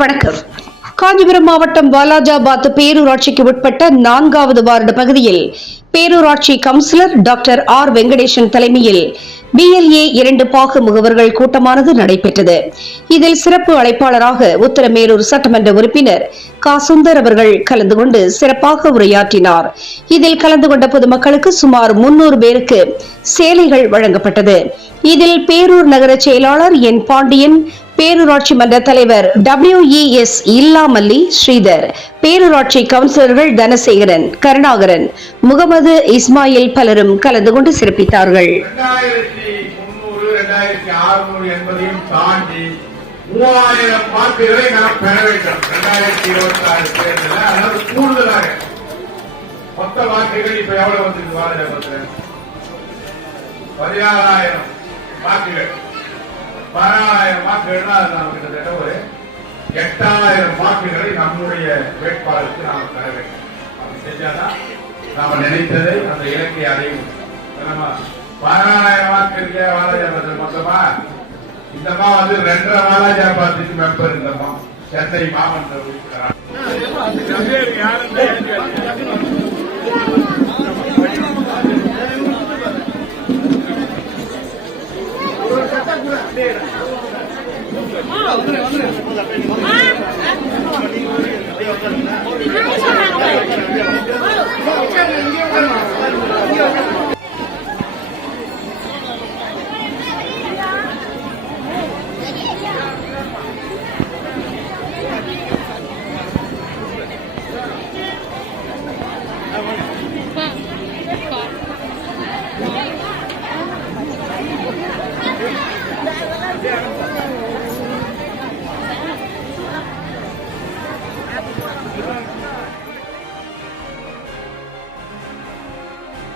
வணக்கம். காஞ்சிபுரம் மாவட்டம் வாலாஜாபாத் பேரூராட்சிக்கு உட்பட்ட நான்காவது வார்டு பகுதியில் பேரூராட்சி கவுன்சிலர் டாக்டர் ஆர். வெங்கடேசன் தலைமையில் பிஎல்ஏ இரண்டு பாகு முகவர்கள் கூட்டமானது நடைபெற்றது. இதில் சிறப்பு அழைப்பாளராக உத்தரமேரூர் சட்டமன்ற உறுப்பினர் கா. சுந்தர் அவர்கள் கலந்து கொண்டு சிறப்பாக உரையாற்றினார். இதில் கலந்து கொண்ட பொதுமக்களுக்கு சுமார் முன்னூறு பேருக்கு சேலைகள் வழங்கப்பட்டது. இதில் பேரூர் நகர செயலாளர் என் பாண்டியன் பேரூராட்சி மன்ற தலைவர் டபிள்யூ எஸ் இல்லாமல்லி ஸ்ரீதர் பேரூராட்சி கவுன்சிலர்கள் தனசேகரன் கருணாகரன் முகமது இஸ்மாயில் பலரும் கலந்து கொண்டு சிறப்பித்தார்கள். மூவாயிரம் வாக்குகளை நாம் பெற வேண்டும். இரண்டாயிரத்தி இருபத்தி ஆறு தேர்தலில் அதாவது கூடுதலாக. மொத்த வாக்குகள் இப்ப எவ்வளவு வந்திருக்கு வாரஜபத்தில் பதினாறாயிரம். வாக்குகள். பதினாறாயிரம் வாக்குகள்னா அது நாம் கிட்டத்தட்ட ஒரு எட்டாயிரம் வாக்குகளை நம்முடைய வேட்பாளருக்கு நாம் தர வேண்டும். அப்படி செஞ்சாதான் நாம நினைத்ததை அந்த இலக்கை அடையும் நம்ம பதினாறாயிரம் வாக்கு இருக்க வாலாஜா மொத்தமா? இந்தமா வந்து ரெண்டரை வாலாஜாபாத்துக்கு மெம்பர் இந்தமா சென்னை மாமன்ற உறுப்பினர். Vâng, yeah.